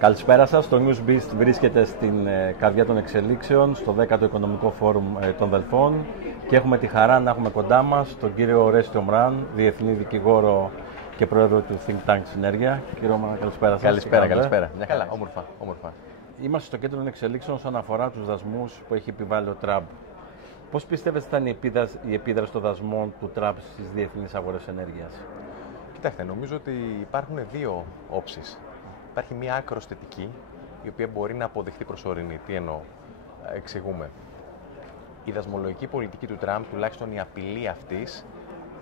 Καλησπέρα σας. Το NewsBeast βρίσκεται στην καρδιά των εξελίξεων, στο 10ο Οικονομικό Φόρουμ των Δελφών και έχουμε τη χαρά να έχουμε κοντά μας τον κύριο Ορέστιο Μράν, διεθνή δικηγόρο και πρόεδρο του Think Tank Συνέργεια. Κύριε Μράν, καλησπέρα σας. Καλησπέρα. Μια καλά, όμορφα. Είμαστε στο κέντρο των εξελίξεων όσον αφορά τους δασμούς που έχει επιβάλει ο Τραμπ. Πώς πιστεύετε ήταν η επίδραση των δασμών του Τραμπ στις διεθνείς αγορές ενέργειας? Κοιτάξτε, νομίζω ότι υπάρχουν δύο όψεις. Υπάρχει μία άκρος θετική, η οποία μπορεί να αποδειχθεί προσωρινή. Τι εννοώ? Εξηγούμε. Η δασμολογική πολιτική του Τραμπ, τουλάχιστον η απειλή αυτής,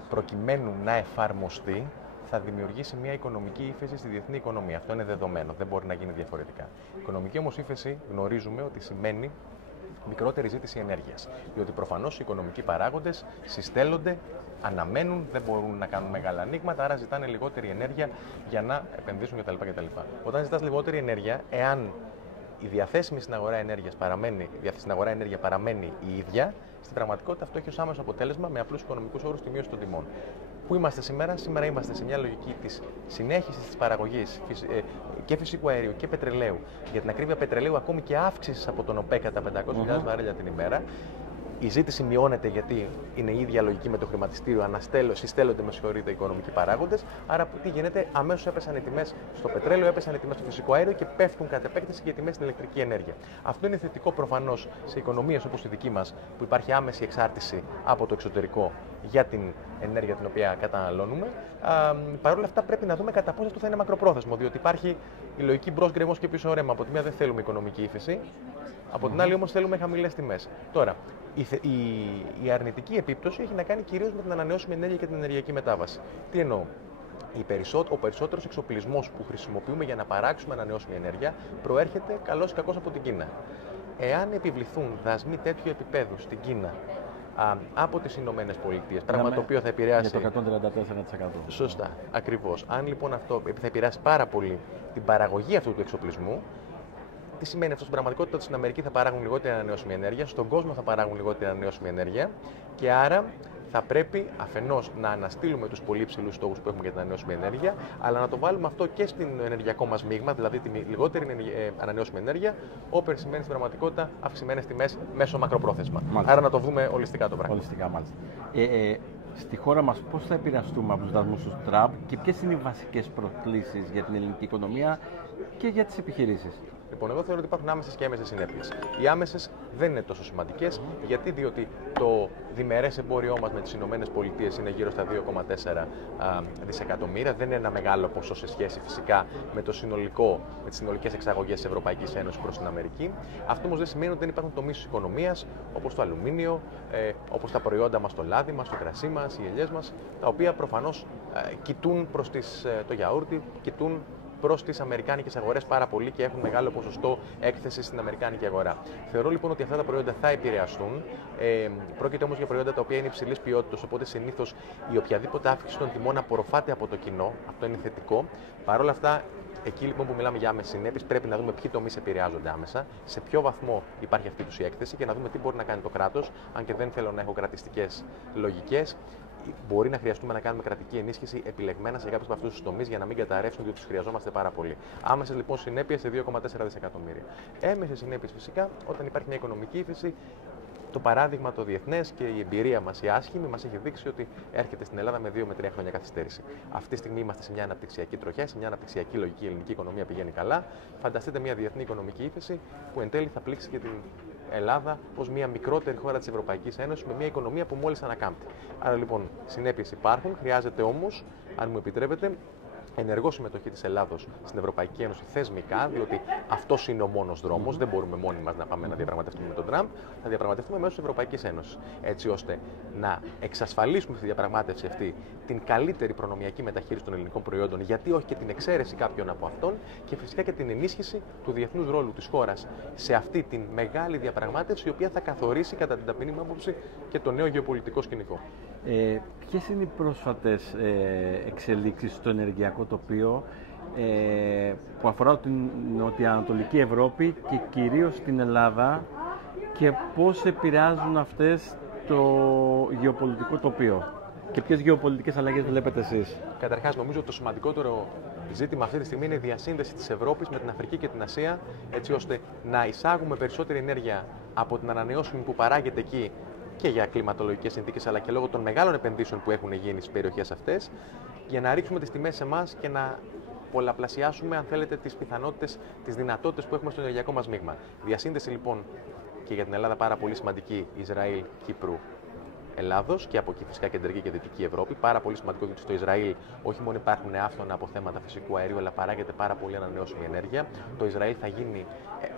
προκειμένου να εφαρμοστεί, θα δημιουργήσει μια οικονομική ύφεση στη διεθνή οικονομία. Αυτό είναι δεδομένο, δεν μπορεί να γίνει διαφορετικά. Η οικονομική όμως ύφεση γνωρίζουμε ότι σημαίνει μικρότερη ζήτηση ενέργειας. Διότι προφανώς οι οικονομικοί παράγοντες συστέλλονται, αναμένουν, δεν μπορούν να κάνουν μεγάλα ανοίγματα, άρα ζητάνε λιγότερη ενέργεια για να επενδύσουν κτλ. Όταν ζητάς λιγότερη ενέργεια, εάν η διαθέσιμη στην αγορά ενέργεια παραμένει η ίδια, στην πραγματικότητα αυτό έχει ως άμεσο αποτέλεσμα, με απλούς οικονομικούς όρους, τη μείωση των τιμών. Πού είμαστε σήμερα? Σήμερα είμαστε σε μια λογική της συνέχισης της παραγωγής και φυσικού αερίου και πετρελαίου. Για την ακρίβεια πετρελαίου, ακόμη και αύξηση από τον ΟΠΕΚ κατά 500.000 βαρέλια την ημέρα. Η ζήτηση μειώνεται γιατί είναι η ίδια λογική με το χρηματιστήριο, συστέλλονται οι οικονομικοί παράγοντες. Άρα, τι γίνεται? Αμέσως έπεσαν οι τιμές στο πετρέλαιο, έπεσαν οι τιμές στο φυσικό αέριο και πέφτουν κατ' επέκταση και οι τιμές στην ηλεκτρική ενέργεια. Αυτό είναι θετικό προφανώς σε οικονομίες όπως η δική μας, που υπάρχει άμεση εξάρτηση από το εξωτερικό για την ενέργεια την οποία καταναλώνουμε. Παρ' όλα αυτά, πρέπει να δούμε κατά πόσο αυτό θα είναι μακροπρόθεσμο, διότι υπάρχει η λογική μπρος γκρεμός και πίσω ρέμα. Από τη μία δεν θέλουμε οικονομική ύφεση, από την άλλη όμως θέλουμε χαμηλές τιμές. Τώρα, η αρνητική επίπτωση έχει να κάνει κυρίως με την ανανεώσιμη ενέργεια και την ενεργειακή μετάβαση. Τι εννοώ? Ο περισσότερος εξοπλισμός που χρησιμοποιούμε για να παράξουμε ανανεώσιμη ενέργεια προέρχεται καλώς ή κακώς από την Κίνα. Εάν επιβληθούν δασμοί τέτοιου επίπεδου στην Κίνα από τις Ηνωμένες Πολιτείες, πράγμα το οποίο θα επηρεάσει. Για το 134%. Σωστά, ακριβώς. Αν λοιπόν αυτό θα επηρεάσει πάρα πολύ την παραγωγή αυτού του εξοπλισμού, τι σημαίνει αυτό στην πραγματικότητα? Ότι στην Αμερική θα παράγουν λιγότερη ανανεώσιμη ενέργεια, στον κόσμο θα παράγουν λιγότερη ανανεώσιμη ενέργεια και άρα θα πρέπει αφενός να αναστείλουμε τους πολύ υψηλούς στόχους που έχουμε για την ανανεώσιμη ενέργεια, αλλά να το βάλουμε αυτό και στην ενεργειακό μας μείγμα, δηλαδή τη λιγότερη ανανεώσιμη ενέργεια, όπερ σημαίνει στην πραγματικότητα αυξημένες τιμές μέσω μακροπρόθεσμα. Μάλιστα. Άρα να το δούμε ολιστικά το πράγμα. Ολιστικά, μάλιστα. Στη χώρα μας πώς θα επηρεαστούμε από τους δασμούς του Τραμπ και ποιες είναι οι βασικές προκλήσεις για την ελληνική οικονομία και για τις επιχειρήσεις? Λοιπόν, εγώ θεωρώ ότι υπάρχουν άμεσες και έμεσες συνέπειες. Οι άμεσες δεν είναι τόσο σημαντικές, διότι το διμερές εμπόριό μας με τις Ηνωμένες Πολιτείες είναι γύρω στα 2,4 δισεκατομμύρια. Δεν είναι ένα μεγάλο ποσό σε σχέση φυσικά με τις συνολικές εξαγωγές της Ευρωπαϊκής Ένωσης προς την Αμερική. Αυτό όμως δεν σημαίνει ότι δεν υπάρχουν τομείς της οικονομίας, όπως το αλουμίνιο, όπως τα προϊόντα μας, το λάδι μας, το κρασί μας, οι ελιές μας, τα οποία προφανώς κοιτούν προς το γιαούρτι, κοιτούν προς τις αμερικάνικες αγορές πάρα πολύ και έχουν μεγάλο ποσοστό έκθεση στην αμερικάνικη αγορά. Θεωρώ λοιπόν ότι αυτά τα προϊόντα θα επηρεαστούν. Πρόκειται όμως για προϊόντα τα οποία είναι υψηλής ποιότητας, οπότε συνήθως η οποιαδήποτε αύξηση των τιμών απορροφάται από το κοινό. Αυτό είναι θετικό. Παρ' όλα αυτά, εκεί λοιπόν που μιλάμε για άμεσες συνέπειες, πρέπει να δούμε ποιοι τομείς επηρεάζονται άμεσα, σε ποιο βαθμό υπάρχει αυτή η έκθεση και να δούμε τι μπορεί να κάνει το κράτος, αν και δεν θέλω να έχω κρατιστικές λογικές. Μπορεί να χρειαστούμε να κάνουμε κρατική ενίσχυση επιλεγμένα σε κάποιους από αυτούς τους τομείς για να μην καταρρεύσουν, διότι τους χρειαζόμαστε πάρα πολύ. Άμεσες λοιπόν συνέπειες σε 2,4 δισεκατομμύρια. Έμεσες συνέπειες φυσικά όταν υπάρχει μια οικονομική ύφεση. Το παράδειγμα το διεθνές και η εμπειρία μας, η άσχημη, μας έχει δείξει ότι έρχεται στην Ελλάδα με 2 με 3 χρόνια καθυστέρηση. Αυτή τη στιγμή είμαστε σε μια αναπτυξιακή τροχιά, σε μια αναπτυξιακή λογική, η ελληνική οικονομία πηγαίνει καλά. Φανταστείτε μια διεθνή οικονομική ύφεση που εν τέλει θα πλήξει και την Ελλάδα ως μια μικρότερη χώρα της Ευρωπαϊκής Ένωσης με μια οικονομία που μόλις ανακάμπτει. Άρα λοιπόν συνέπειες υπάρχουν, χρειάζεται όμως, αν μου επιτρέπετε, ενεργό συμμετοχή της Ελλάδος στην Ευρωπαϊκή Ένωση θεσμικά, διότι αυτός είναι ο μόνος δρόμος. Δεν μπορούμε μόνοι μας να πάμε να διαπραγματευτούμε με τον Τραμπ, θα διαπραγματευτούμε μέσω της Ευρωπαϊκής Ένωσης. Έτσι ώστε να εξασφαλίσουμε στη διαπραγμάτευση αυτή την καλύτερη προνομιακή μεταχείριση των ελληνικών προϊόντων, γιατί όχι και την εξαίρεση κάποιων από αυτών, και φυσικά και την ενίσχυση του διεθνούς ρόλου της χώρας σε αυτή την μεγάλη διαπραγμάτευση, η οποία θα καθορίσει κατά την ταπεινή μου άποψη και το νέο γεωπολιτικό σκηνικό. Ποιες είναι οι πρόσφατες εξελίξεις στο ενεργειακό τοπίο που αφορά την νοτιοανατολική Ευρώπη και κυρίως την Ελλάδα και πώς επηρεάζουν αυτές το γεωπολιτικό τοπίο και ποιες γεωπολιτικές αλλαγές βλέπετε εσείς? Καταρχάς, νομίζω ότι το σημαντικότερο Ζήτημα αυτή τη στιγμή είναι η διασύνδεση της Ευρώπης με την Αφρική και την Ασία, έτσι ώστε να εισάγουμε περισσότερη ενέργεια από την ανανεώσιμη που παράγεται εκεί και για κλιματολογικές συνθήκες, αλλά και λόγω των μεγάλων επενδύσεων που έχουν γίνει στις περιοχές αυτές, για να ρίξουμε τις τιμές σε εμάς και να πολλαπλασιάσουμε, αν θέλετε, τις πιθανότητες, τις δυνατότητες που έχουμε στο ενεργειακό μας μείγμα. Διασύνδεση λοιπόν και για την Ελλάδα πάρα πολύ σημαντική, Ισραήλ, Κύπρου, Ελλάδος και από εκεί φυσικά κεντρική και δυτική Ευρώπη. Πάρα πολύ σημαντικό γιατί στο Ισραήλ όχι μόνο υπάρχουν άφθονα από θέματα φυσικού αερίου, αλλά παράγεται πάρα πολύ ανανεώσιμη ενέργεια. Το Ισραήλ θα γίνει,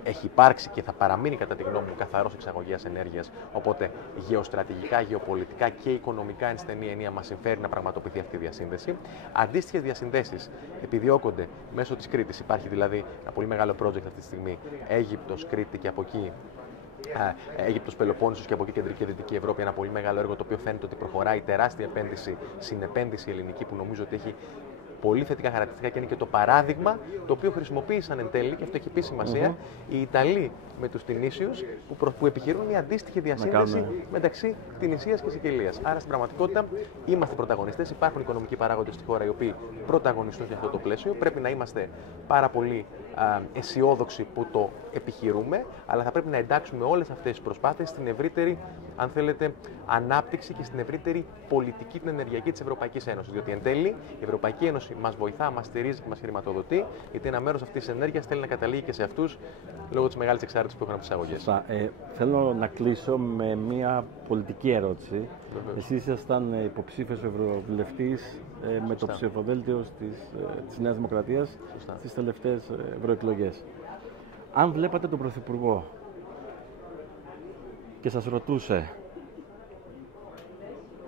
έχει υπάρξει και θα παραμείνει κατά τη γνώμη μου καθαρός εξαγωγέας ενέργειας. Οπότε γεωστρατηγικά, γεωπολιτικά και οικονομικά εν στενή ενία μας συμφέρει να πραγματοποιηθεί αυτή η διασύνδεση. Αντίστοιχες διασυνδέσεις επιδιώκονται μέσω της Κρήτης. Υπάρχει δηλαδή ένα πολύ μεγάλο project αυτή τη στιγμή, Αίγυπτος, Κρήτη και από εκεί. Αίγυπτος, Πελοπόννησος και από εκεί κεντρική και δυτική Ευρώπη. Ένα πολύ μεγάλο έργο το οποίο φαίνεται ότι προχωράει, τεράστια επένδυση, συνεπένδυση ελληνική που νομίζω ότι έχει πολύ θετικά χαρακτηριστικά και είναι και το παράδειγμα το οποίο χρησιμοποίησαν εν τέλει, και αυτό έχει πει σημασία, οι Ιταλοί με τους Τινήσιους που επιχειρούν μια αντίστοιχη διασύνδεση μεταξύ Τινησίας και Σικελίας. Άρα στην πραγματικότητα είμαστε πρωταγωνιστές. Υπάρχουν οικονομικοί παράγοντες στη χώρα οι οποίοι πρωταγωνιστούν σε αυτό το πλαίσιο. Πρέπει να είμαστε πάρα πολύ αισιόδοξοι που το επιχειρούμε, αλλά θα πρέπει να εντάξουμε όλες αυτές τις προσπάθειες στην ευρύτερη, αν θέλετε, ανάπτυξη και στην ευρύτερη πολιτική την ενεργειακή της Ευρωπαϊκής Ένωσης. Διότι εν τέλει η Ευρωπαϊκή Ένωση μας βοηθά, μας στηρίζει και μας χρηματοδοτεί, γιατί ένα μέρος αυτής της ενέργειας θέλει να καταλήγει και σε αυτούς λόγω της μεγάλης εξάρτησης που έχουν από τις αγωγές. Θέλω να κλείσω με μια πολιτική ερώτηση. Εσείς ήσασταν υποψήφιος ευρωβουλευτής με το ψηφοδέλτιο της Νέας Δημοκρατίας στις τελευταίες ευρωεκλογές. Αν βλέπατε τον Πρωθυπουργό και σας ρωτούσε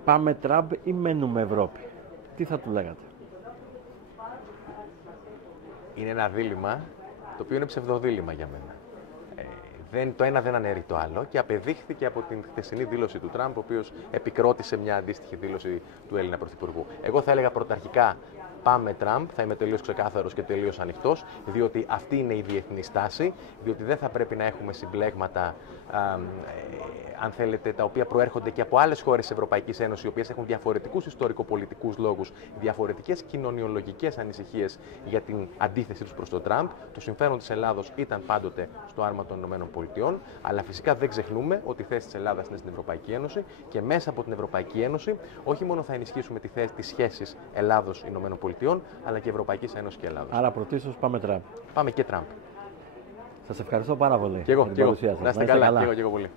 πάμε Τραμπ ή μένουμε Ευρώπη, τι θα του λέγατε? Είναι ένα δίλημμα το οποίο είναι ψευδοδίλημμα για μένα. Το ένα δεν αναιρεί το άλλο και απεδείχθηκε από την χθεσινή δήλωση του Τραμπ, ο οποίος επικρότησε μια αντίστοιχη δήλωση του Έλληνα Πρωθυπουργού. Εγώ θα έλεγα πρωταρχικά πάμε Τραμπ, θα είμαι τελείως ξεκάθαρος και τελείως ανοιχτός, διότι αυτή είναι η διεθνή στάση, διότι δεν θα πρέπει να έχουμε συμπλέγματα, αν θέλετε, τα οποία προέρχονται και από άλλες χώρες της Ευρωπαϊκής Ένωσης, οι οποίες έχουν διαφορετικούς ιστορικοπολιτικούς λόγους, διαφορετικές κοινωνιολογικές ανησυχίες για την αντίθεση τους προς τον Τραμπ. Το συμφέρον της Ελλάδος ήταν πάντοτε στο άρμα των ΗΠΑ, αλλά φυσικά δεν ξεχνούμε ότι η θέση της Ελλάδας είναι στην Ευρωπαϊκή Ένωση και μέσα από την Ευρωπαϊκή Ένωση όχι μόνο θα ενισχύσουμε τις σχέσεις Ελλάδος-ΗΠΑ, αλλά και Ευρωπαϊκής Ένωσης και Ελλάδος. Άρα πρωτίστως πάμε Τραμπ. Πάμε και Τραμπ. Σας ευχαριστώ πάρα πολύ. Και εγώ, για την παρουσία σας. Να είστε καλά. Και εγώ πολύ.